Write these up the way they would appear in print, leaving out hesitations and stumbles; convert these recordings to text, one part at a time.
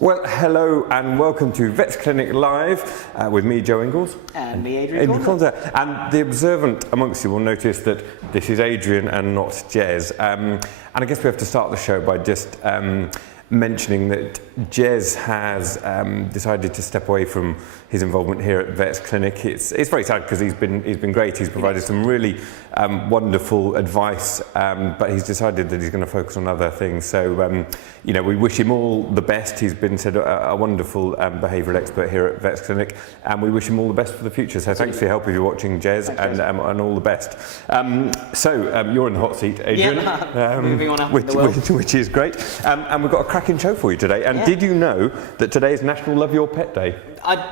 Well, hello and welcome to Vets Clinic Live with me, Joe Inglis. And me, Adrian Caunter. And the observant amongst you will notice that this is Adrian and not Jez. And I guess we have to start the show by just mentioning that Jez has decided to step away from his involvement here at Vets Clinic. It's very sad because he's been great. He's provided some really wonderful advice, but he's decided that he's going to focus on other things. So you know, we wish him all the best. He's been said a wonderful behavioural expert here at Vets Clinic, and we wish him all the best for the future. So thanks for your help if you're watching, Jez, and all the best. So you're in the hot seat, Adrian. Yeah. Moving on up which is great. And we've got a cracking show for you today. And did you know that today is National Love Your Pet Day?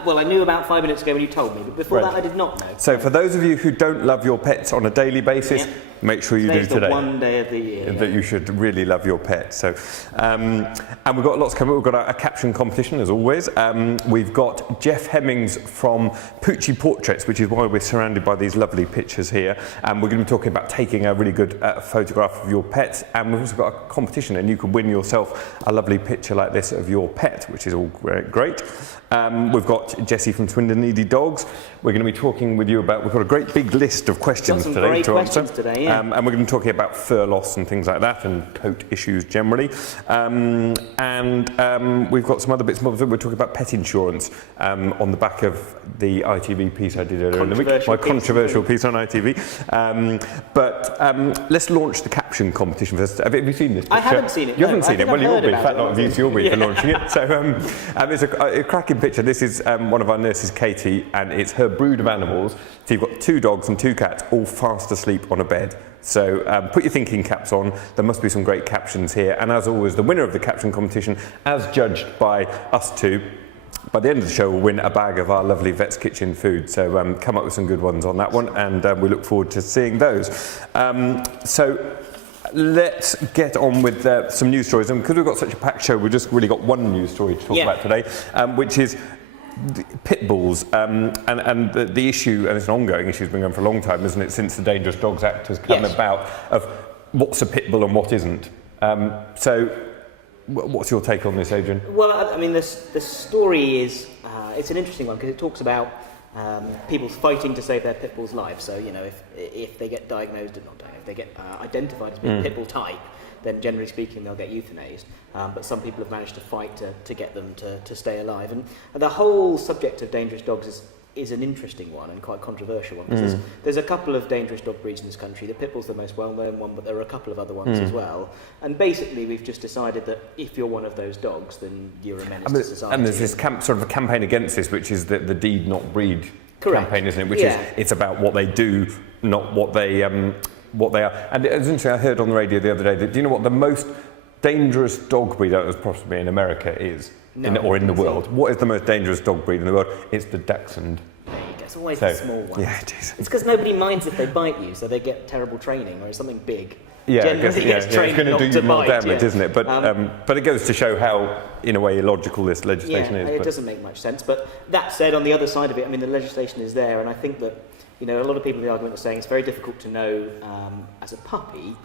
Well, I knew about 5 minutes ago when you told me, but before that I did not know. So for those of you who don't love your pets on a daily basis, make sure you do today. The one day of the year that you should really love your pet. So, and we've got lots coming. We've got a caption competition as always. We've got Jeff Hemmings from Poochie Portraits, which is why we're surrounded by these lovely pictures here. And we're going to be talking about taking a really good photograph of your pet. And we've also got a competition, and you can win yourself a lovely picture like this of your pet, which is all great. We've got Jessie from Swindon Needy Dogs. We're going to be talking with you about, we've got a great big list of questions today to answer. And we're going to be talking about fur loss and things like that, and coat issues generally. We've got some other bits more. We're talking about pet insurance on the back of the ITV piece I did earlier in the week, my controversial piece on ITV. Let's launch the caption competition first. Have you seen this picture? I haven't seen it. You haven't seen it? Well, you'll be. In fact, not of you, you'll be for launching it. So it's a cracking picture. This is one of our nurses, Katie, and it's her brood of animals. So you've got 2 dogs and 2 cats, all fast asleep on a bed. So put your thinking caps on. There must be some great captions here. And as always, the winner of the caption competition, as judged by us two, by the end of the show, will win a bag of our lovely Vets Kitchen food. So come up with some good ones on that one, and we look forward to seeing those. So let's get on with some news stories. And because we've got such a packed show, we've just really got one news story to talk about today, which is pit bulls, and the issue, and it's an ongoing issue, it's been going for a long time, isn't it, since the Dangerous Dogs Act has come about, of what's a pit bull and what isn't. So what's your take on this, Adrian? Well, I mean, the story is, it's an interesting one because it talks about people fighting to save their pit bull's life. So, you know, if they get diagnosed, not diagnosed, if they get identified as being pit bull type, then generally speaking they'll get euthanized. But some people have managed to fight to get them to stay alive. And the whole subject of dangerous dogs is an interesting one and quite controversial one. Because there's a couple of dangerous dog breeds in this country. The pit bull's the most well-known one, but there are a couple of other ones as well. And basically we've just decided that if you're one of those dogs, then you're a menace to society. And there's this sort of a campaign against this, which is the Deed Not Breed campaign, isn't it? Which is, it's about what they do, not what they are. And it was interesting, I heard on the radio the other day that, do you know what the most dangerous dog breed that was possibly in America is? Or in the world? What is the most dangerous dog breed in the world? It's the Dachshund. There you go. It's always the small one. Yeah, it is. It's because nobody minds if they bite you, so they get terrible training, or it's something big. Yeah, it's going to do more damage, isn't it? But it goes to show how, in a way, illogical this legislation is. It doesn't make much sense. But that said, on the other side of it, I mean, the legislation is there, and I think that, you know, a lot of people in the argument are saying it's very difficult to know as a puppy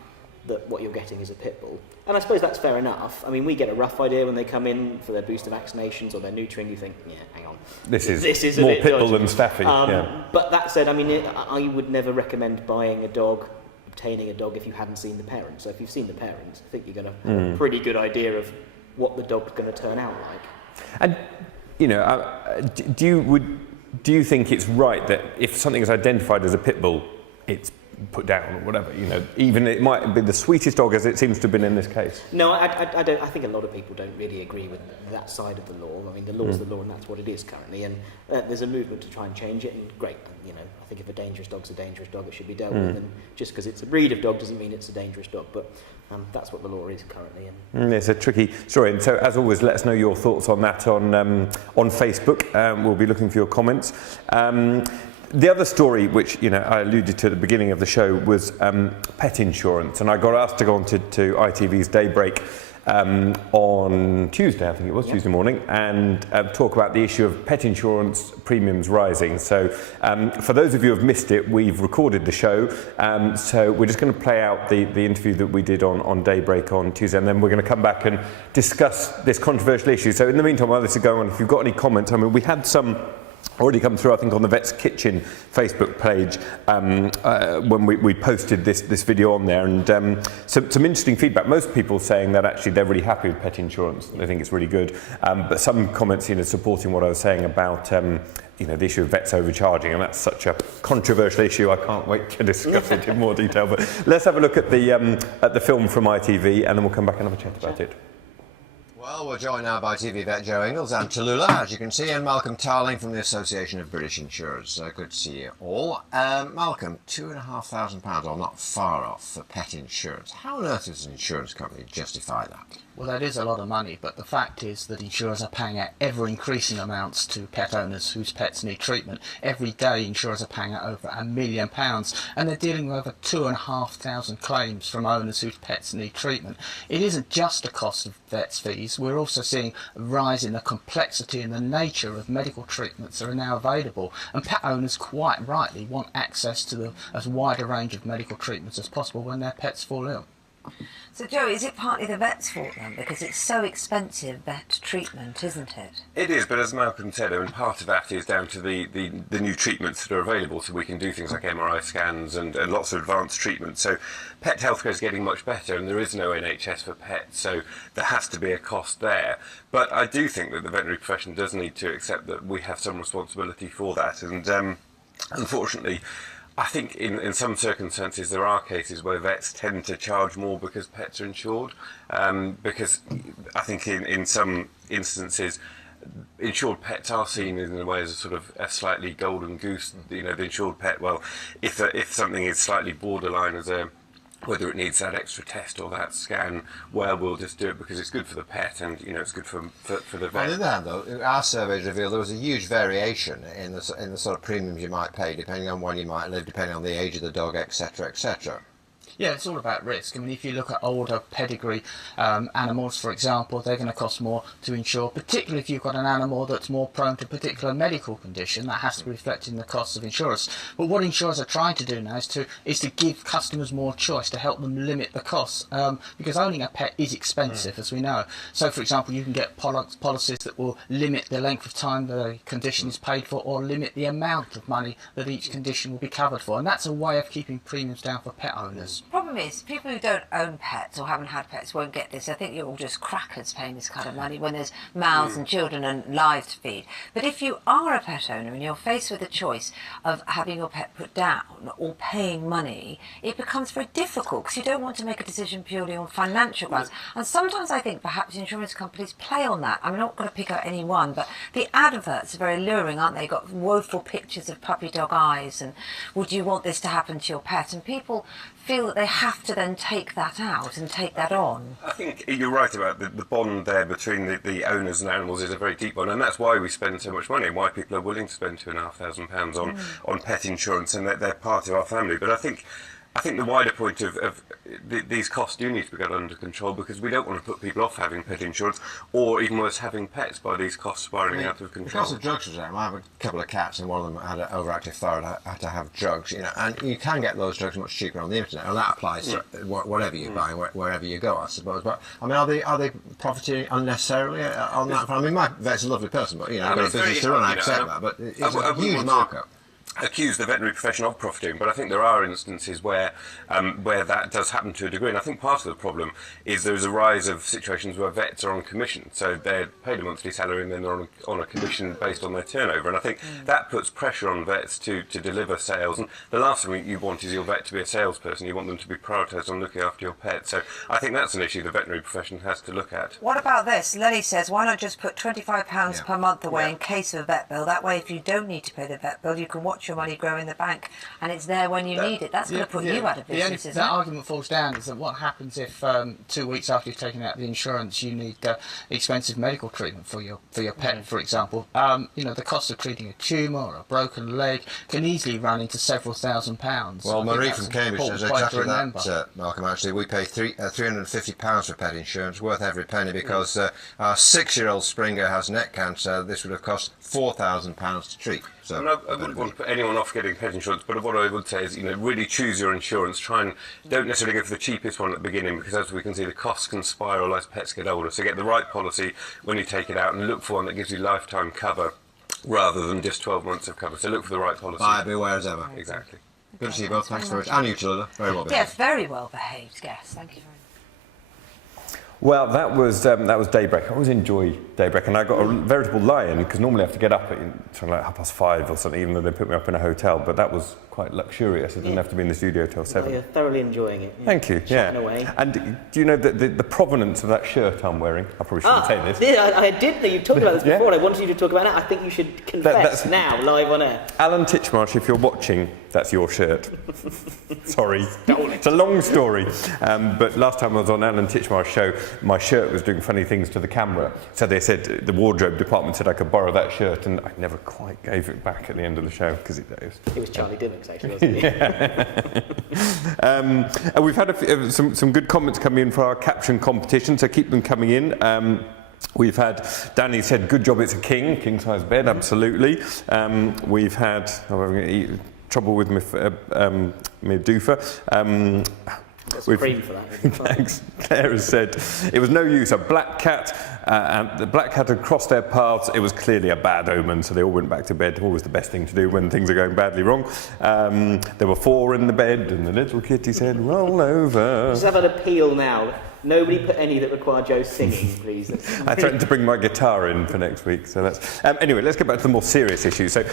that what you're getting is a pit bull. And I suppose that's fair enough. I mean, we get a rough idea when they come in for their booster vaccinations or their neutering. You think, hang on, this is more pit bull than staffy. But that said, I mean, I would never recommend buying a dog, obtaining a dog, if you hadn't seen the parents. So if you've seen the parents, I think you're going to have a pretty good idea of what the dog's going to turn out like. And, you know, do you think it's right that if something is identified as a pit bull, it's put down or whatever, you know, even it might be the sweetest dog as it seems to have been in this case? No, I don't. I think a lot of people don't really agree with that side of the law. I mean, the law's the law, and that's what it is currently. And there's a movement to try and change it. And great, you know, I think if a dangerous dog's a dangerous dog, it should be dealt with. And just because it's a breed of dog doesn't mean it's a dangerous dog. But that's what the law is currently. And it's a tricky story. And so, as always, let us know your thoughts on that on Facebook. We'll be looking for your comments. The other story, which, you know, I alluded to at the beginning of the show, was pet insurance, and I got asked to go on to ITV's Daybreak on Tuesday, I think it was, Tuesday morning, and talk about the issue of pet insurance premiums rising. So for those of you who have missed it, we've recorded the show, so we're just going to play out the interview that we did on Daybreak on Tuesday, and then we're going to come back and discuss this controversial issue. So in the meantime, while this is going on, if you've got any comments, I mean, we had some already come through, I think, on the Vet's Kitchen Facebook page when we posted this video on there, and some interesting feedback. Most people saying that actually they're really happy with pet insurance. They think it's really good, but some comments, supporting what I was saying about the issue of vets overcharging, and that's such a controversial issue. I can't wait to discuss it in more detail. But let's have a look at the film from ITV, and then we'll come back and have a chat about it. Well, we're joined now by TV vet Joe Inglis and Tallulah, as you can see, and Malcolm Tarling from the Association of British Insurers. Good to see you all. Malcolm, £2,500, or not far off, for pet insurance. How on earth does an insurance company justify that? Well, that is a lot of money, but the fact is that insurers are paying out ever-increasing amounts to pet owners whose pets need treatment. Every day, insurers are paying out over £1 million, and they're dealing with over 2,500 claims from owners whose pets need treatment. It isn't just the cost of vets' fees. We're also seeing a rise in the complexity and the nature of medical treatments that are now available, and pet owners quite rightly want access to as wide a range of medical treatments as possible when their pets fall ill. So, Joe, is it partly the vet's fault then? Because it's so expensive, vet treatment, isn't it? It is, but as Malcolm said, I mean, part of that is down to the new treatments that are available, so we can do things like MRI scans and lots of advanced treatments. So pet healthcare is getting much better, and there is no NHS for pets, so there has to be a cost there. But I do think that the veterinary profession does need to accept that we have some responsibility for that, and unfortunately, I think in some circumstances there are cases where vets tend to charge more because pets are insured, because I think in some instances insured pets are seen in a way as a sort of a slightly golden goose. The insured pet, well, if something is slightly borderline as whether it needs that extra test or that scan, well, we'll just do it because it's good for the pet and it's good for the vet. On the other hand, though, our surveys revealed there was a huge variation in the sort of premiums you might pay, depending on when you might live, depending on the age of the dog, etc., etc. Yeah, it's all about risk. I mean, if you look at older pedigree animals, for example, they're going to cost more to insure, particularly if you've got an animal that's more prone to a particular medical condition. That has to be reflected in the costs of insurance. But what insurers are trying to do now is to give customers more choice, to help them limit the costs, because owning a pet is expensive, as we know. So, for example, you can get policies that will limit the length of time the condition is paid for, or limit the amount of money that each condition will be covered for. And that's a way of keeping premiums down for pet owners. Problem is, people who don't own pets or haven't had pets won't get this. I think you're all just crackers paying this kind of money when there's mouths and children and lives to feed. But if you are a pet owner and you're faced with a choice of having your pet put down or paying money, it becomes very difficult because you don't want to make a decision purely on financial grounds. And sometimes I think perhaps insurance companies play on that. I'm not going to pick out any one, but the adverts are very alluring, aren't they? Got woeful pictures of puppy dog eyes and would you want this to happen to your pet? And people feel that they have to then take that out and take that on. I think you're right about the bond there between the owners and animals is a very deep one, and that's why we spend so much money, why people are willing to spend £2,500 on pet insurance, and they're part of our family. But I think the wider point of these costs do need to be got under control, because we don't want to put people off having pet insurance, or even worse, having pets, by these costs spiralling out of control. Because of drugs, I have a couple of cats, and one of them had an overactive thyroid, had to have drugs, and you can get those drugs much cheaper on the internet, and that applies to whatever you buy, wherever you go, I suppose. But I mean, are they profiting unnecessarily on that? I mean, my vet's a lovely person, but I've got a business to run, I accept that, but it's a huge markup. Accuse the veterinary profession of profiting, but I think there are instances where that does happen to a degree, and I think part of the problem is there's a rise of situations where vets are on commission, so they're paid a monthly salary and then they're on a commission based on their turnover, and I think that puts pressure on vets to deliver sales, and the last thing you want is your vet to be a salesperson. You want them to be prioritised on looking after your pet, so I think that's an issue the veterinary profession has to look at. What about this? Lenny says, why not just put £25 per month away in case of a vet bill? That way, if you don't need to pay the vet bill, you can watch watch your money grow in the bank, and it's there when you need it. That's going to put you out of business, isn't that it? argument falls down is that what happens if 2 weeks after you've taken out the insurance you need expensive medical treatment for your pet, for example. The cost of treating a tumour or a broken leg can easily run into several £1,000s. Well, Marie from Cambridge says exactly that, that. Malcolm. Actually, we pay £350 for pet insurance, worth every penny, because our 6-year-old Springer has neck cancer. This would have cost £4,000 to treat. So I wouldn't want to put anyone off getting pet insurance, but what I would say is, really choose your insurance. Don't necessarily go for the cheapest one at the beginning, because as we can see, the costs can spiral as pets get older. So get the right policy when you take it out, and look for one that gives you lifetime cover rather than just 12 months of cover. So look for the right policy. Buyer beware as ever. Exactly. Good to see you both. Thanks very much. And you, Tallulah. Very well behaved. Yes, very well behaved guest. Thank you very much. Well, that was Daybreak. I always enjoy Daybreak, and I got a veritable lie-in, because normally I have to get up at something like 5:30 or something, even though they put me up in a hotel. But that was quite luxurious. I didn't have to be in the studio till 7. Well, you're thoroughly enjoying it. Thank you. Chatting away. And do you know the provenance of that shirt I'm wearing? I probably shouldn't say this. I did know you've talked about this before, and I wanted you to talk about it. I think you should confess now, live on air. Alan Titchmarsh, if you're watching, that's your shirt. Sorry. It's a long story. But last time I was on Alan Titchmarsh's show, my shirt was doing funny things to the camera. So they said, the wardrobe department said I could borrow that shirt, and I never quite gave it back at the end of the show, because it was Charlie Dimmock's, actually, wasn't it? And we've had some good comments coming in for our caption competition, so keep them coming in. We've had, Danny said, good job it's a king-size bed, absolutely. We've had, trouble with my doofer. Got some cream for that. Thanks. Claire has said, it was no use. A black cat, and the black cat had crossed their paths. It was clearly a bad omen, so they all went back to bed. Always the best thing to do when things are going badly wrong. There were 4 in the bed, and the little kitty said, roll over. Just have an appeal now. Nobody put any that require Joe singing, please. I threatened to bring my guitar in for next week, so that's... anyway, let's get back to the more serious issues. So,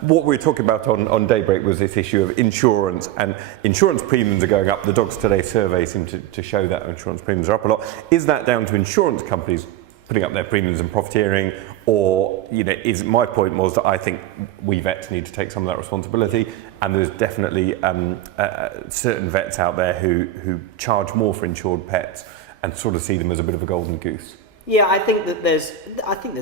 what we were talking about on Daybreak was this issue of insurance, and insurance premiums are going up. The Dogs Today survey seemed to show that insurance premiums are up a lot. Is that down to insurance companies putting up their premiums and profiteering, or, my point was that I think we vets need to take some of that responsibility, and there's definitely certain vets out there who charge more for insured pets and sort of see them as a bit of a golden goose. Yeah, I think there's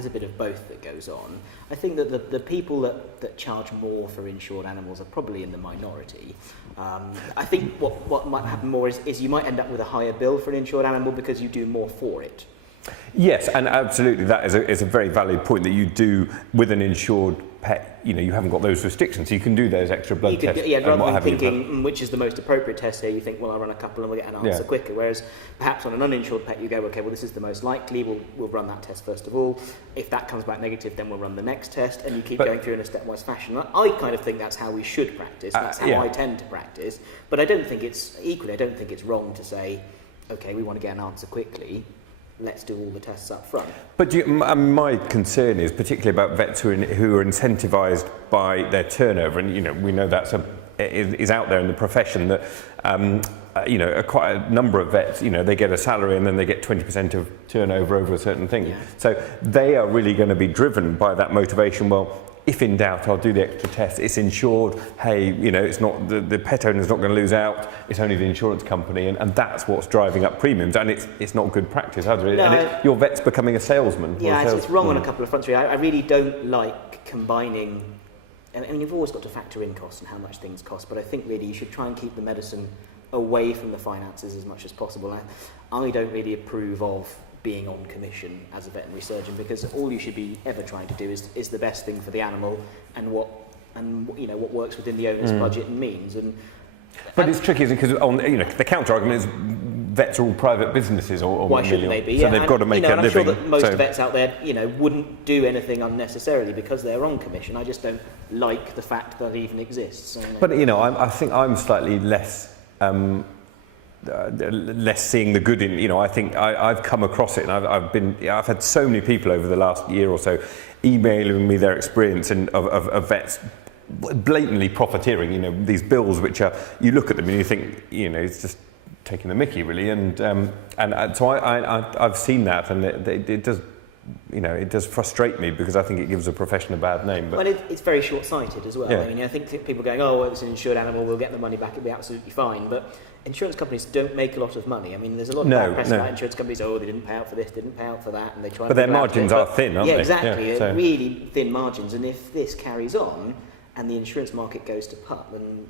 a bit of both that goes on. I think that the people that charge more for insured animals are probably in the minority. I think what might happen more is you might end up with a higher bill for an insured animal because you do more for it. Yes, and absolutely, that is a very valid point, that you do with an insured pet. You haven't got those restrictions, so you can do those extra blood tests. Yeah, rather than thinking which is the most appropriate test here, you think, well, I'll run a couple and we'll get an answer quicker. Whereas perhaps on an uninsured pet, you go, okay, well, this is the most likely. We'll run that test first of all. If that comes back negative, then we'll run the next test, and you keep going through in a stepwise fashion. I kind of think that's how we should practice. That's how I tend to practice. But I don't think it's wrong to say, okay, we want to get an answer quickly. Let's do all the tests up front. But my concern is particularly about vets who are incentivised by their turnover, and we know that's is out there in the profession that quite a number of vets, they get a salary and then they get 20% of turnover over a certain thing. Yeah. So they are really going to be driven by that motivation. Well, if in doubt, I'll do the extra test. It's insured. Hey, it's not the pet owner's not going to lose out. It's only the insurance company, and that's what's driving up premiums. And it's not good practice, has it? No. And your vet's becoming a salesman. Yeah, it's wrong on a couple of fronts. Really. I really don't like combining. I mean, you've always got to factor in costs and how much things cost. But I think really you should try and keep the medicine away from the finances as much as possible. I don't really approve of being on commission as a veterinary surgeon, because all you should be ever trying to do is the best thing for the animal and what works within the owner's budget and means. But it's tricky, isn't it? Because the counter argument is vets are all private businesses, or why shouldn't they be? So they've got to make a living. I'm sure that most vets out there, wouldn't do anything unnecessarily because they're on commission. I just don't like the fact that it even exists. So, But I think I'm slightly less seeing the good in. I think I've come across it, and I've had so many people over the last year or so emailing me their experience of vets blatantly profiteering. These bills which are, you look at them and you think, it's just taking the mickey really, and so I've seen that, and it does it does frustrate me because I think it gives a profession a bad name. But well, it's very short-sighted as well. Yeah. I mean, I think people going, oh, well, it's an insured animal, we'll get the money back, it'll be absolutely fine. But insurance companies don't make a lot of money. I mean, there's a lot of bad press about insurance companies. Oh, they didn't pay out for this, didn't pay out for that, and they try. But their margins are thin, aren't they? Yeah, exactly. Yeah, so. Really thin margins. And if this carries on, and the insurance market goes to pot, then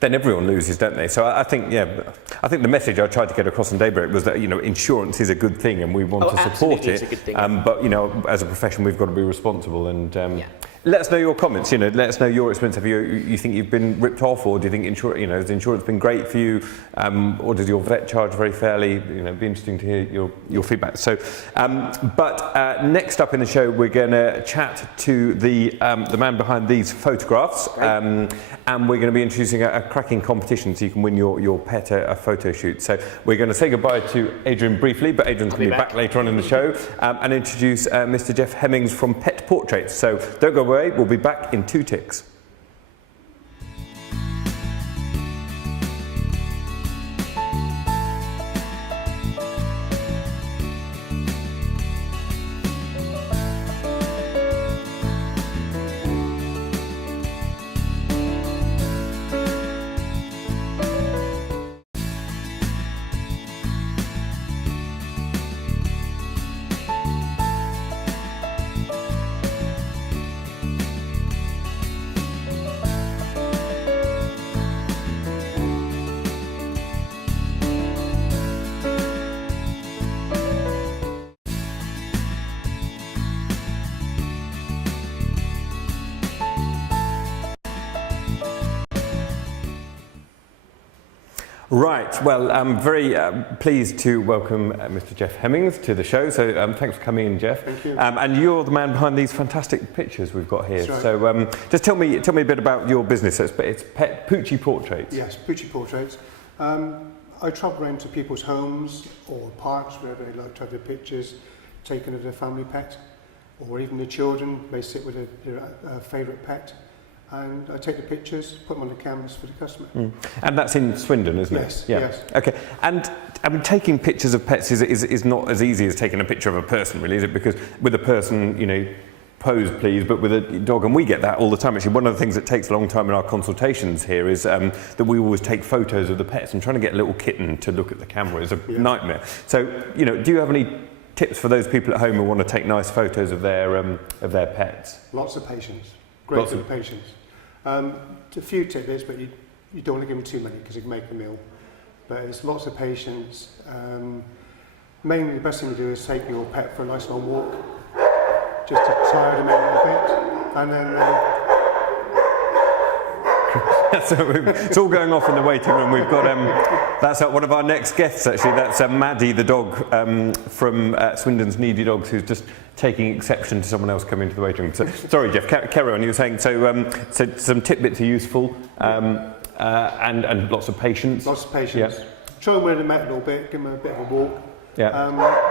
then everyone loses, don't they? So I think the message I tried to get across on Daybreak was that insurance is a good thing and we want to support it. It's a good thing. But as a profession, we've got to be responsible and. Let us know your comments. Let us know your experience. Have you think you've been ripped off, or do you think has insurance been great for you, or does your vet charge very fairly? It'd be interesting to hear your feedback. So, but next up in the show, we're going to chat to the man behind these photographs, and we're going to be introducing a cracking competition so you can win your pet a photo shoot. So we're going to say goodbye to Adrian briefly, but Adrian's going to be back later on in the show, and introduce Mr. Jeff Hemmings from Pet Portraits. So don't go away. We'll be back in 2 ticks. Right, well, I'm very pleased to welcome Mr. Jeff Hemmings to the show. So thanks for coming in, Jeff. Thank you. And you're the man behind these fantastic pictures we've got here. That's right. So just tell me a bit about your business. So it's Pet Poochie Portraits. Yes, Poochie Portraits. I travel around to people's homes or parks, wherever they like to have their pictures taken of their family pet, or even the children may sit with their favourite pet. And I take the pictures, put them on the canvas for the customer. And that's in Swindon, isn't Yes, it? Yeah. yes. Okay. And I mean, taking pictures of pets is not as easy as taking a picture of a person, really, is it? Because with a person, pose please, but with a dog, and we get that all the time. Actually, one of the things that takes a long time in our consultations here is that we always take photos of the pets, and trying to get a little kitten to look at the camera is a nightmare. So, do you have any tips for those people at home who want to take nice photos of their pets? Lots of patience. Great deal of patience. A few tidbits, but you don't want to give them too many because it can make them ill. But it's lots of patience. Mainly the best thing to do is take your pet for a nice long walk, just to tire them out a bit, and then So it's all going off in the waiting room. We've got that's one of our next guests actually. That's Maddie, the dog from Swindon's Needy Dogs, who's just taking exception to someone else coming into the waiting room. So, sorry, Jeff, carry on. You were saying so some tidbits are useful and lots of patience. lots of patience. Yeah. Try and wear them out a little bit, give them a bit of a walk, Yeah.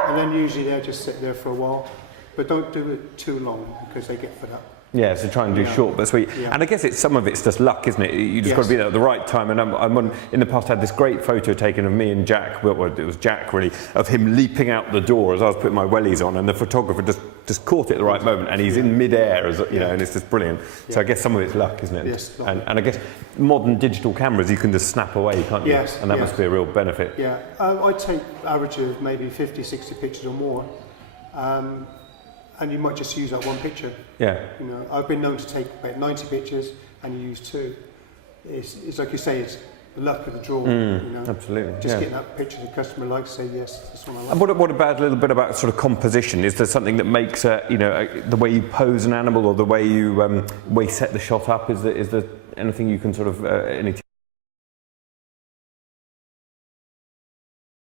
and then usually they'll just sit there for a while. But don't do it too long because they get fed up. Yeah, so try and do short but sweet. Yeah. And I guess some of it's just luck, isn't it? You just got to be there at the right time. And in the past, I had this great photo taken of me and Jack, well, it was Jack really, of him leaping out the door as I was putting my wellies on, and the photographer just caught it at the right moment, and he's in mid-air, and it's just brilliant. So I guess some of it's luck, isn't it? Yes. And I guess modern digital cameras, you can just snap away, can't you? Yes. And that must be a real benefit. Yeah, I take average of maybe 50, 60 pictures or more. And you might just use that one picture. Yeah. I've been known to take about 90 pictures and you use 2. It's like you say, it's the luck of the draw. Absolutely. Just getting that picture the customer likes, say yes, this one I like. And what about a little bit about sort of composition? Is there something that makes the way you pose an animal or the way you set the shot up? Is there anything you can sort of any?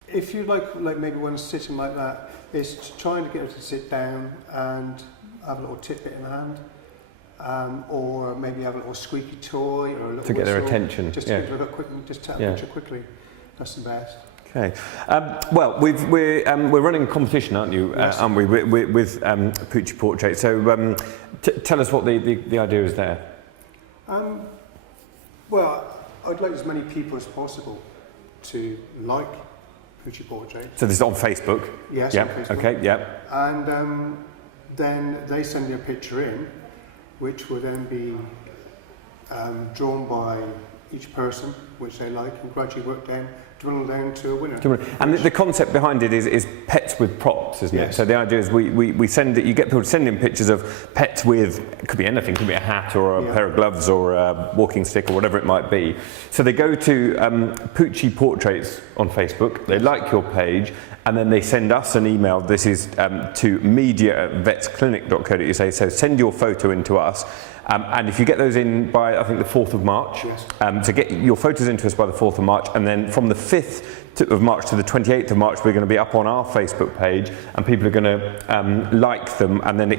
If you like maybe one sitting like that, it's trying to get them to sit down and have a little tidbit in the hand, or maybe have a little squeaky toy or a little To get their whistle, attention. just to get a quick, just tap a picture quickly. That's the best. Okay. Well, we're running a competition, aren't you? Yes. Aren't we? With Poochie Portrait. So tell us what the idea is there. Well, I'd like as many people as possible to like Poochie Portrait. So this is on Facebook. Yes, Yeah. on Facebook. Okay. Yeah. And then they send you a picture in, which will then be drawn by each person, which they like, and gradually work down, dwindle down to a winner. And the concept behind it is pets with props, isn't it? Yes. So the idea is we send it, you get people to send in pictures of pets with, it could be anything, it could be a hat or a pair of gloves or a walking stick or whatever it might be. So they go to Poochie Portraits on Facebook, they like your page, and then they send us an email. This is to media@vetsklinik.co.uk. So send your photo in to us. And if you get those in by, I think, the 4th of March, so get your photos into us by the 4th of March, and then from the 5th of March to the 28th of March, we're going to be up on our Facebook page, and people are going to like them, and then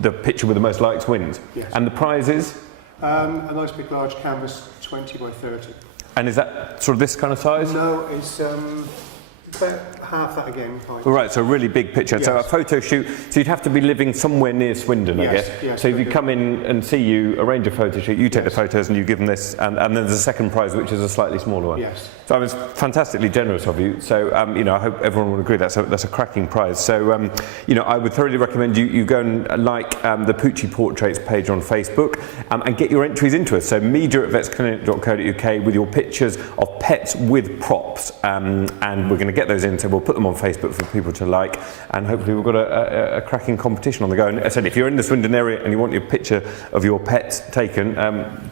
the picture with the most likes wins. Yes. And the prize is? A nice big large canvas, 20 by 30. And is that sort of this kind of size? No, it's about half that again. Height. All right, so a really big picture. Yes. So a photo shoot, so you'd have to be living somewhere near Swindon, I Yes, guess. yes, So if you okay. come in and see you, arrange a photo shoot, you take the photos and you give them this, and then there's a second prize, which is a slightly smaller one. Yes. So I was fantastically generous of you. So, you know, I hope everyone would agree that's a cracking prize. So, you know, I would thoroughly recommend you go and like the Poochie Portraits page on Facebook and get your entries into us. So media@vetsklinik.co.uk with your pictures of pets with props. And we're going to get those in, so we'll put them on Facebook for people to like, and hopefully we've got a cracking competition on the go. And as I said, if you're in the Swindon area and you want your picture of your pets taken,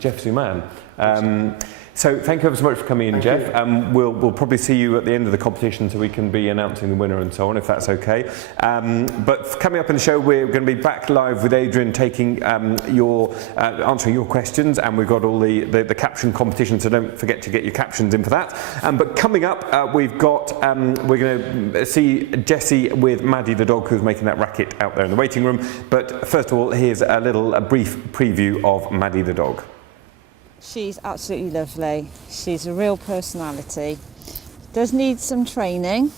Jeff's your man. So thank you ever so much for coming in, Jeff. We'll probably see you at the end of the competition so we can be announcing the winner and so on, if that's okay. But coming up in the show, we're going to be back live with Adrian taking answering your questions, and we've got all the caption competition, so don't forget to get your captions in for that. But coming up, we're going to see Jessie with Maddie the dog, who's making that racket out there in the waiting room. But first of all, here's a brief preview of Maddie the dog. She's absolutely lovely. She's a real personality. Does need some training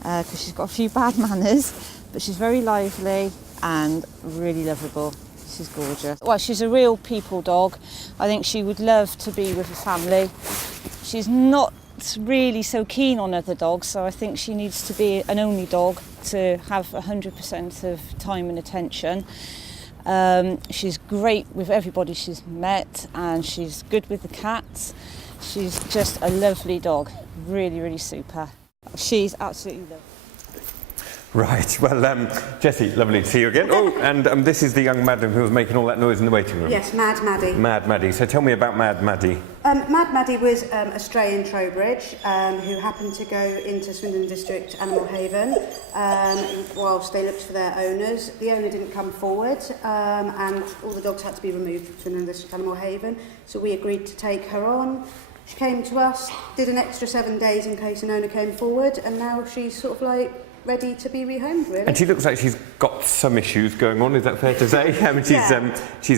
because she's got a few bad manners, but she's very lively and really lovable. She's gorgeous. Well, she's a real people dog. I think she would love to be with a family. She's not really so keen on other dogs, so I think she needs to be an only dog to have 100% of time and attention. She's great with everybody she's met, and she's good with the cats. She's just a lovely dog, really, really super. She's absolutely lovely. Right, well, Jessie, lovely to see you again. Oh, and this is the young madam who was making all that noise in the waiting room. Yes, Mad Maddie. Mad Maddie. So tell me about Mad Maddie. Mad Maddie was a stray in Trowbridge who happened to go into Swindon District Animal Haven whilst they looked for their owners. The owner didn't come forward and all the dogs had to be removed from Swindon District Animal Haven, so we agreed to take her on. She came to us, did an extra 7 days in case an owner came forward, and now she's sort of like ready to be rehomed, really. And she looks like she's got some issues going on, is that fair to say? I mean, she's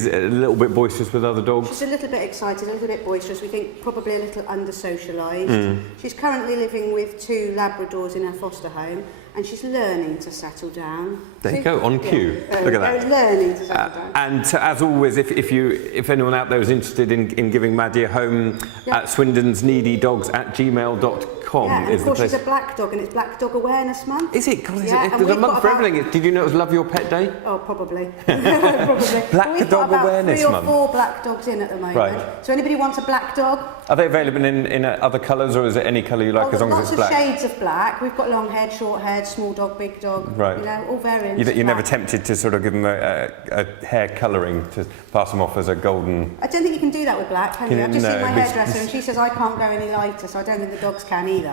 a little bit boisterous with other dogs. She's a little bit excited, a little bit boisterous, we think probably a little under-socialised. She's currently living with 2 Labradors in her foster home, and she's learning to settle down. There you go, on cue. Look at that. Learning to settle down. And as always, if anyone out there is interested in giving Maddie a home, at swindonsneedydogs@gmail.com Yeah, and is of the course place. she's a black dog, and it's Black Dog Awareness Month. Is it? God, Yeah, and there's a we've month got for about- everything. Did you know it was Love Your Pet Day? Oh, probably. Probably. Black We've Dog got about Awareness 3 or Month. 4 black dogs in at the moment. Right. So anybody wants a black dog? Are they available in other colours, or is it any colour you like as long as Lots it's black? of shades of black. We've got long haired, short haired, small dog, big dog. Right. You know, all variants. You're never black. tempted to sort of give them a hair colouring to pass them off as a golden. I don't think you can do that with black, can you? I've just No, seen my it's- hairdresser and she says I can't go any lighter, so I don't think the dogs can either.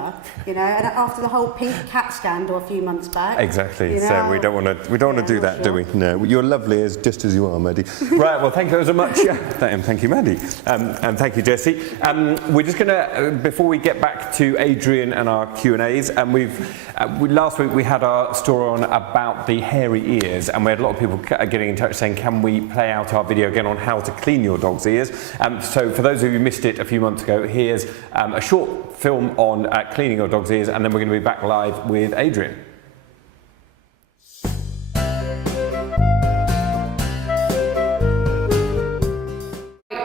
You know, and after the whole pink cat scandal a few months back. Exactly. you So know, we don't want to do not that, do sure. we? No. You're lovely just as you are, Maddie. Right. Well, thank you so much. Thank you, Maddie, and thank you, Jessie. We're just going to before we get back to Adrian and our Q&As, and last week we had our story on about the hairy ears, and we had a lot of people getting in touch saying, can we play out our video again on how to clean your dog's ears? So for those of you who missed it a few months ago, here's a short film on cleaning your dog's ears, and then we're going to be back live with Adrian.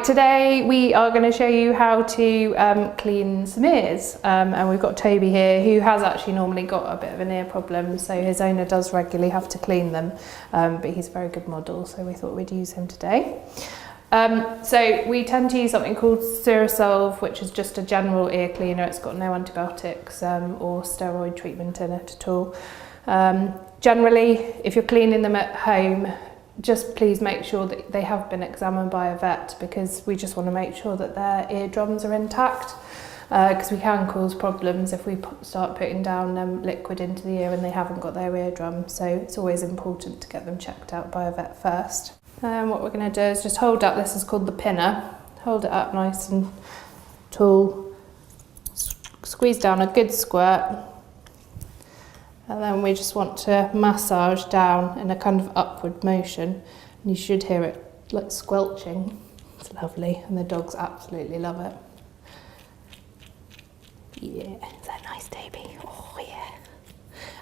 today we are going to show you how to clean some ears, and we've got Toby here who has actually normally got a bit of an ear problem, so his owner does regularly have to clean them, but he's a very good model, so we thought we'd use him today. So we tend to use something called Surasolve, which is just a general ear cleaner. It's got no antibiotics or steroid treatment in it at all. Generally, if you're cleaning them at home, just please make sure that they have been examined by a vet, because we just want to make sure that their eardrums are intact, because we can cause problems if we start putting down liquid into the ear and they haven't got their eardrum. So it's always important to get them checked out by a vet first. What we're going to do is just hold up, this is called the pinner, hold it up nice and tall, squeeze down a good squirt, and then we just want to massage down in a kind of upward motion, and you should hear it like squelching. It's lovely, and the dogs absolutely love it. Yeah, is that nice, Toby? Oh yeah.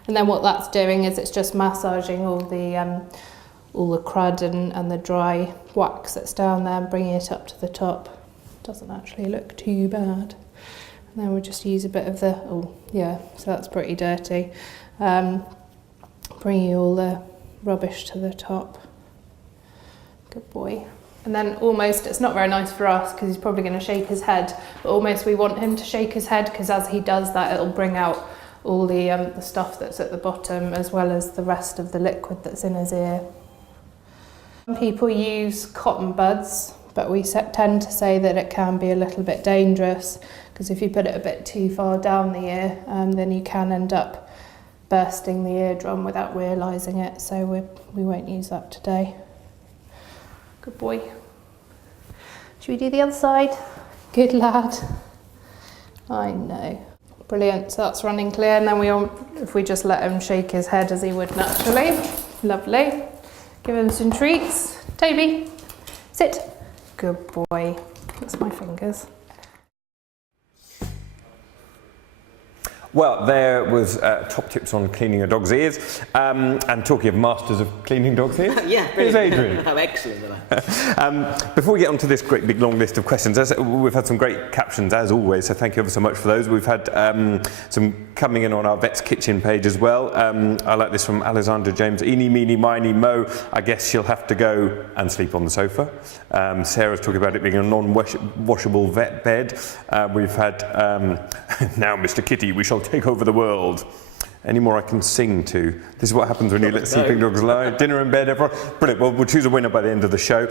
And then what that's doing is it's just massaging all the crud and the dry wax that's down there and bringing it up to the top. Doesn't actually look too bad. And then we'll just use a bit of the, oh yeah, so that's pretty dirty. Bringing all the rubbish to the top. Good boy. And then almost, it's not very nice for us because he's probably going to shake his head, but almost we want him to shake his head, because as he does that it'll bring out all the stuff that's at the bottom as well as the rest of the liquid that's in his ear. Some people use cotton buds, but we tend to say that it can be a little bit dangerous, because if you put it a bit too far down the ear, then you can end up bursting the eardrum without realising it, so we won't use that today. Good boy. Should we do the other side? Good lad. I know. Brilliant, so that's running clear, and then if we just let him shake his head as he would naturally. Lovely. Give him some treats. Toby, sit. Good boy. That's my fingers. Well, there was top tips on cleaning a dog's ears, and talking of masters of cleaning dogs' ears. Yeah, here's Adrian. How excellent are Before we get onto this great big long list of questions, we've had some great captions as always, so thank you ever so much for those. We've had some coming in on our Vet's Kitchen page as well. I like this from Alexander James. Eeny, meeny, miny, mo. I guess she'll have to go and sleep on the sofa. Sarah's talking about it being a non-washable vet bed. We've had now, Mr. Kitty, we shall take over the world. Any more I can sing to? This is what happens when you let sleeping dogs lie. Dinner in bed, everyone. Brilliant. Well, we'll choose a winner by the end of the show.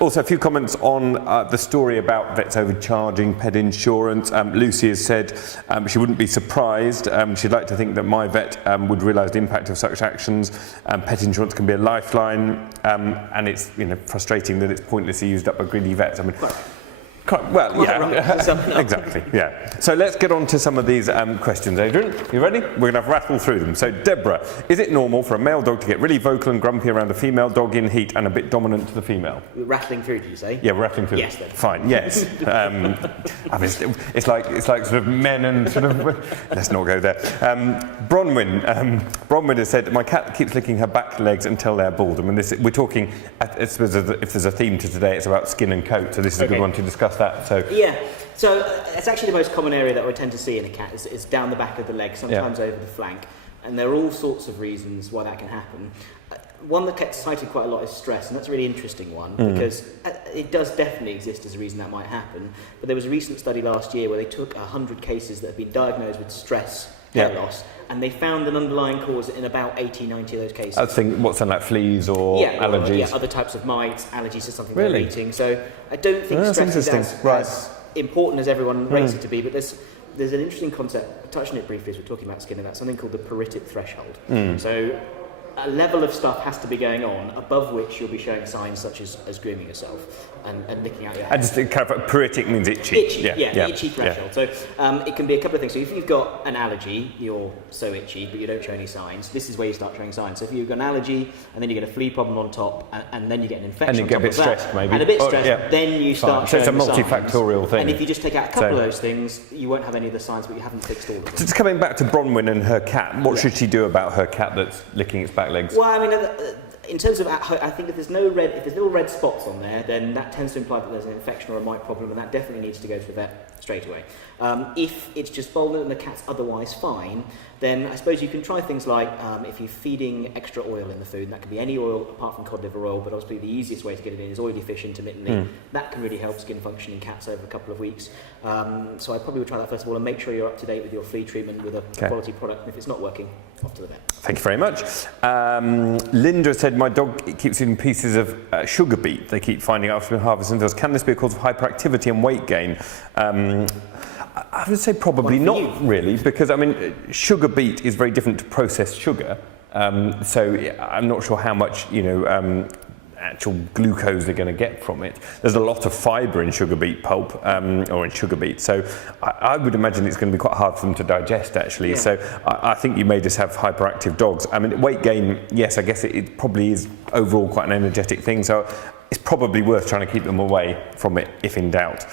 Also, a few comments on the story about vets overcharging pet insurance. Lucy has said she wouldn't be surprised. She'd like to think that my vet would realise the impact of such actions. Pet insurance can be a lifeline, and it's frustrating that it's pointlessly used up by greedy vets. I mean. Well, yeah, exactly, yeah. So let's get on to some of these questions, Adrian. You ready? We're going to rattle through them. So, Deborah, is it normal for a male dog to get really vocal and grumpy around a female dog in heat and a bit dominant to the female? Rattling through, did you say? Yeah, we're rattling through. Yes, then. Fine, yes. I mean, it's like sort of men and sort of... Let's not go there. Bronwyn has said, my cat keeps licking her back legs until they're bald. I mean, we're talking, if there's a theme to today, it's about skin and coat, so this is a good one to discuss that. So yeah, so it's actually the most common area that we tend to see in a cat is down the back of the leg, sometimes over the flank, and there are all sorts of reasons why that can happen. One that gets cited quite a lot is stress, and that's a really interesting one because it does definitely exist as a reason that might happen. But there was a recent study last year where they took 100 cases that had been diagnosed with stress hair loss, and they found an underlying cause in about 80-90 of those cases. I think what's like fleas or allergies? Or, other types of mites, allergies to something they're eating. So I don't think stress is as important as everyone makes it to be, but there's an interesting concept, I touched on it briefly as we're talking about skin, about something called the Parotid Threshold. So a level of stuff has to be going on above which you'll be showing signs such as grooming yourself and licking out your hair. And just to clarify, parotid means itchy. Itchy, itchy threshold. So it can be a couple of things. So if you've got an allergy, you're so itchy, but you don't show any signs, this is where you start showing signs. So if you've got an allergy, and then you get a flea problem on top, and then you get an infection and you get a bit stressed, maybe. And a bit stressed, then you start showing signs. So it's a multifactorial thing. And if you just take out a couple of those things, you won't have any of the signs, but you haven't fixed all of them. Just coming back to Bronwyn and her cat, what should she do about her cat that's licking its back legs? Well, I mean, in terms of I think if there's little red spots on there, then that tends to imply that there's an infection or a mite problem, and that definitely needs to go to the vet straight away. If it's just baldness and the cat's otherwise fine, then I suppose you can try things like if you're feeding extra oil in the food, and that can be any oil apart from cod liver oil, but obviously the easiest way to get it in is oily fish intermittently. That can really help skin function in cats over a couple of weeks. So I probably would try that first of all and make sure you're up to date with your flea treatment with a quality product, and if it's not working, off to the vet. Thank you very much. Linda said, my dog keeps eating pieces of sugar beet. They keep finding after harvesting those. Can this be a cause of hyperactivity and weight gain? I would say probably not really, because I mean, sugar beet is very different to processed sugar. So I'm not sure how much, actual glucose they're going to get from it. There's a lot of fibre in sugar beet pulp, or in sugar beet, so I would imagine it's going to be quite hard for them to digest actually. So I think you may just have hyperactive dogs. I mean, weight gain, yes, I guess it probably is overall quite an energetic thing, so it's probably worth trying to keep them away from it if in doubt.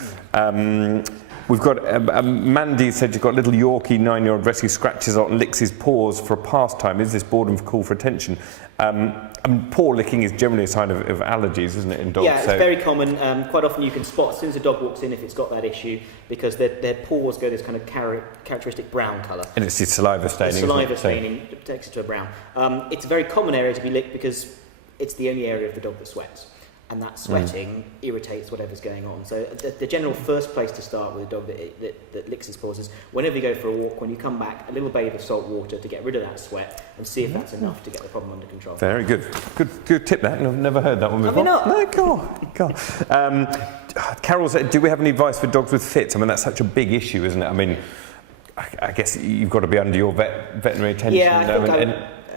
We've got Mandy said you've got a little Yorkie 9-year-old rescue scratches out and licks his paws for a pastime. Is this boredom call for attention? Paw licking is generally a sign of allergies, isn't it, in dogs? Yeah, it's very common. Quite often you can spot as soon as a dog walks in if it's got that issue, because their paws go this kind of characteristic brown colour. And it's his saliva staining. The saliva staining takes it to a brown. It's a very common area to be licked because it's the only area of the dog that sweats. And that sweating irritates whatever's going on. So the general first place to start with a dog that licks his paws is whenever you go for a walk, when you come back, a little bathe of salt water to get rid of that sweat and see if that's enough to get the problem under control. Very good. Good tip, that. I've never heard that one before. Have you not? No, go on. Carol said, do we have any advice for dogs with fits? I mean, that's such a big issue, isn't it? I mean, I guess you've got to be under your veterinary attention. Yeah,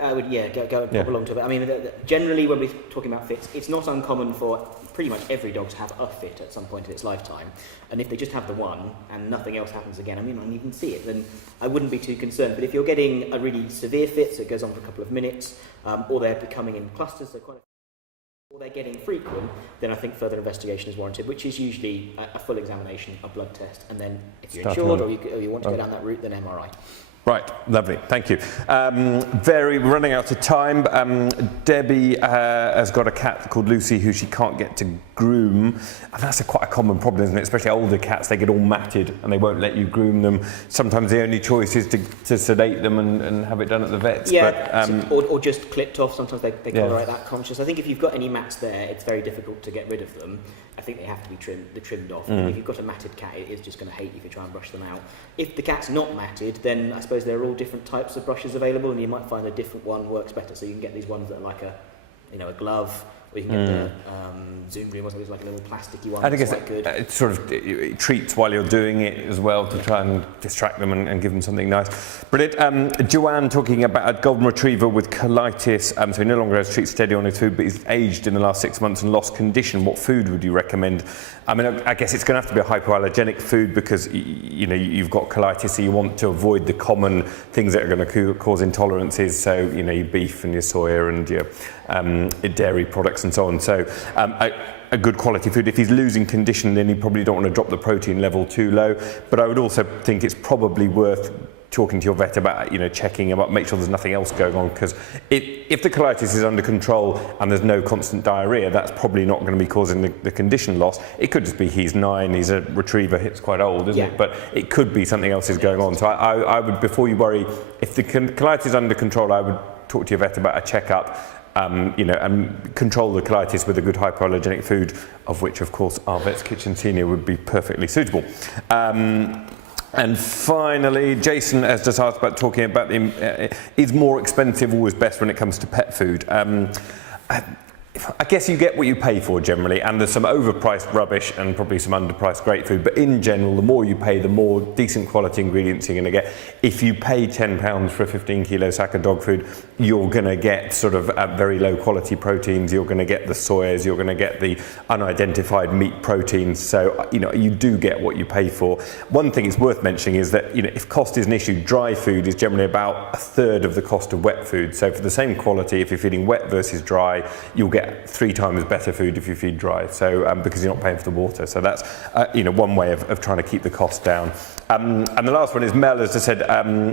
I would go along to it. I mean, generally when we're talking about fits, it's not uncommon for pretty much every dog to have a fit at some point in its lifetime. And if they just have the one and nothing else happens again, I mean, I don't even see it, then I wouldn't be too concerned. But if you're getting a really severe fit, so it goes on for a couple of minutes, or they're becoming in clusters, or they're getting frequent, then I think further investigation is warranted, which is usually a full examination, a blood test, and then if you're insured or you want to go down that route, then MRI. Right, lovely, thank you. We're running out of time. Debbie has got a cat called Lucy who she can't get to groom, and that's quite a common problem, isn't it? Especially older cats, they get all matted and they won't let you groom them. Sometimes the only choice is to sedate them and have it done at the vet's. Yeah, or just clipped off. Sometimes they tolerate that conscious. I think if you've got any mats there, it's very difficult to get rid of them. I think they have to be trimmed off. And if you've got a matted cat, it is just going to hate you if you try and brush them out. If the cat's not matted, then I suppose there are all different types of brushes available, and you might find a different one works better. So you can get these ones that are like a glove, or you can get the Zoom Green, wasn't it? It was like a little plasticky one. I think quite good. It sort of it treats while you're doing it as well to try and distract them and give them something nice. Brilliant. Joanne talking about a golden retriever with colitis. So he no longer has treats steady on his food, but he's aged in the last 6 months and lost condition. What food would you recommend? I mean, I guess it's going to have to be a hypoallergenic food because you've got colitis, so you want to avoid the common things that are going to cause intolerances. So your beef and your soya and your dairy products and so on. So a good quality food. If he's losing condition, then you probably don't want to drop the protein level too low. But I would also think it's probably worth talking to your vet about, checking about, make sure there's nothing else going on, because if the colitis is under control and there's no constant diarrhea, that's probably not going to be causing the condition loss. It could just be he's 9, he's a retriever, it's quite old, isn't it? But it could be something else is going on. So I would, before you worry, if the colitis is under control, I would talk to your vet about a checkup. And control the colitis with a good hypoallergenic food, of which, of course, our Vet's Kitchen Senior would be perfectly suitable. And finally, Jason has just asked about talking about is more expensive always best when it comes to pet food? I guess you get what you pay for generally, and there's some overpriced rubbish and probably some underpriced great food, but in general, the more you pay, the more decent quality ingredients you're going to get. If you pay £10 for a 15-kilo sack of dog food, you're going to get sort of very low quality proteins, you're going to get the soyas, you're going to get the unidentified meat proteins, so you do get what you pay for. One thing it's worth mentioning is that if cost is an issue, dry food is generally about a third of the cost of wet food, so for the same quality, if you're feeding wet versus dry, you'll get get 3 times better food if you feed dry. So because you're not paying for the water. So that's one way of trying to keep the cost down. And the last one is Mel has just said a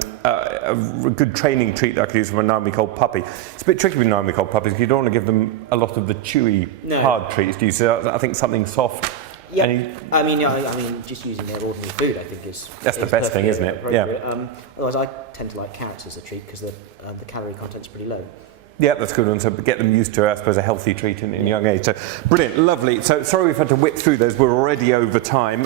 good training treat that I could use for a 9-week-old puppy. It's a bit tricky with 9-week-old puppies because you don't want to give them a lot of the chewy, hard treats, do you? So I think something soft. Yeah, I mean, just using their ordinary food, I think that's the best thing, isn't it? Yeah. Otherwise, I tend to like carrots as a treat because the calorie content's pretty low. Yeah, that's good one. So get them used to, I suppose, a healthy treat in a young age. So brilliant, lovely. So sorry we've had to whip through those. We're already over time.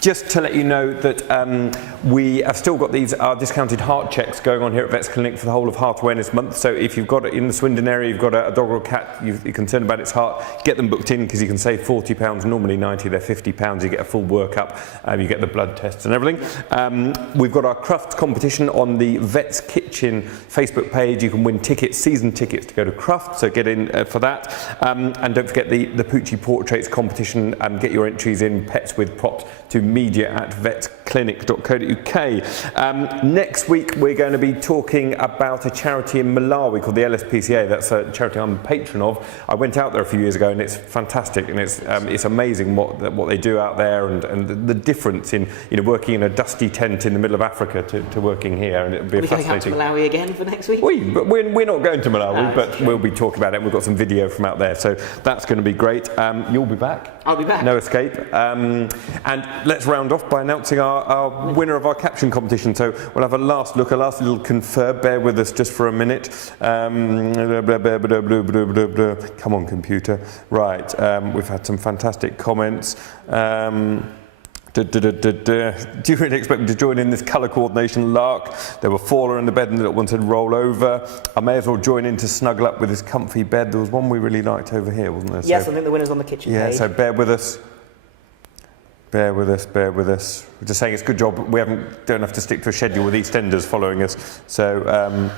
Just to let you know that we have still got these discounted heart checks going on here at Vets Clinic for the whole of Heart Awareness Month. So if you've got it in the Swindon area, you've got a dog or a cat, you're concerned about its heart, get them booked in because you can save £40. Normally 90, they're £50. You get a full workup. You get the blood tests and everything. We've got our Crufts competition on the Vets Kitchen Facebook page. You can win tickets, season tickets to go to Crufts, so get in for that. And don't forget the Poochie Portraits competition, and get your entries in, pets with props, to media@vetsclinic.co.uk. Next week we're going to be talking about a charity in Malawi called the LSPCA. That's a charity I'm a patron of. I went out there a few years ago and it's fantastic, and it's amazing what they do out there, and the difference in working in a dusty tent in the middle of Africa to working here, and it'll be fascinating. Are we going out to Malawi again for next week? We're not going to Malawi, but we'll be talking about it. We've got some video from out there, so that's going to be great. You'll be back. I'll be back. No escape. And let's round off by announcing our winner of our caption competition. So we'll have a last little confer. Bear with us just for a minute. Come on, computer. Right. We've had some fantastic comments. Do you really expect me to join in this colour coordination lark? There were 4 in the bed and the little one said roll over. I may as well join in to snuggle up with this comfy bed. There was one we really liked over here, wasn't there? Yes, I think the winner's on the kitchen page. Yeah, so bear with us. Bear with us. We're just saying it's a good job. We don't have to stick to a schedule with EastEnders following us. So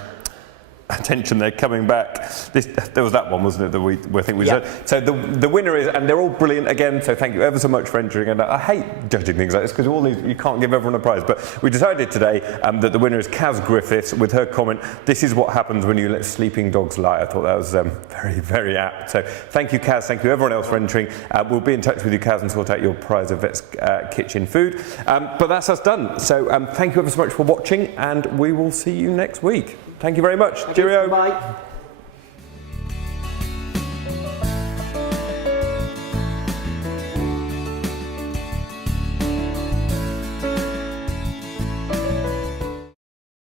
attention, they're coming back. There was that one, wasn't it, that we think we said. So the winner is, and they're all brilliant again, so thank you ever so much for entering. And I hate judging things like this because you can't give everyone a prize, but we decided today that the winner is Kaz Griffiths with her comment, "This is what happens when you let sleeping dogs lie." I thought that was very, very apt. So thank you, Kaz. Thank you everyone else for entering. We'll be in touch with you, Kaz, and sort out your prize of Vets Kitchen food. But that's us done. So thank you ever so much for watching, and we will see you next week. Thank you very much. Cheerio. Bye.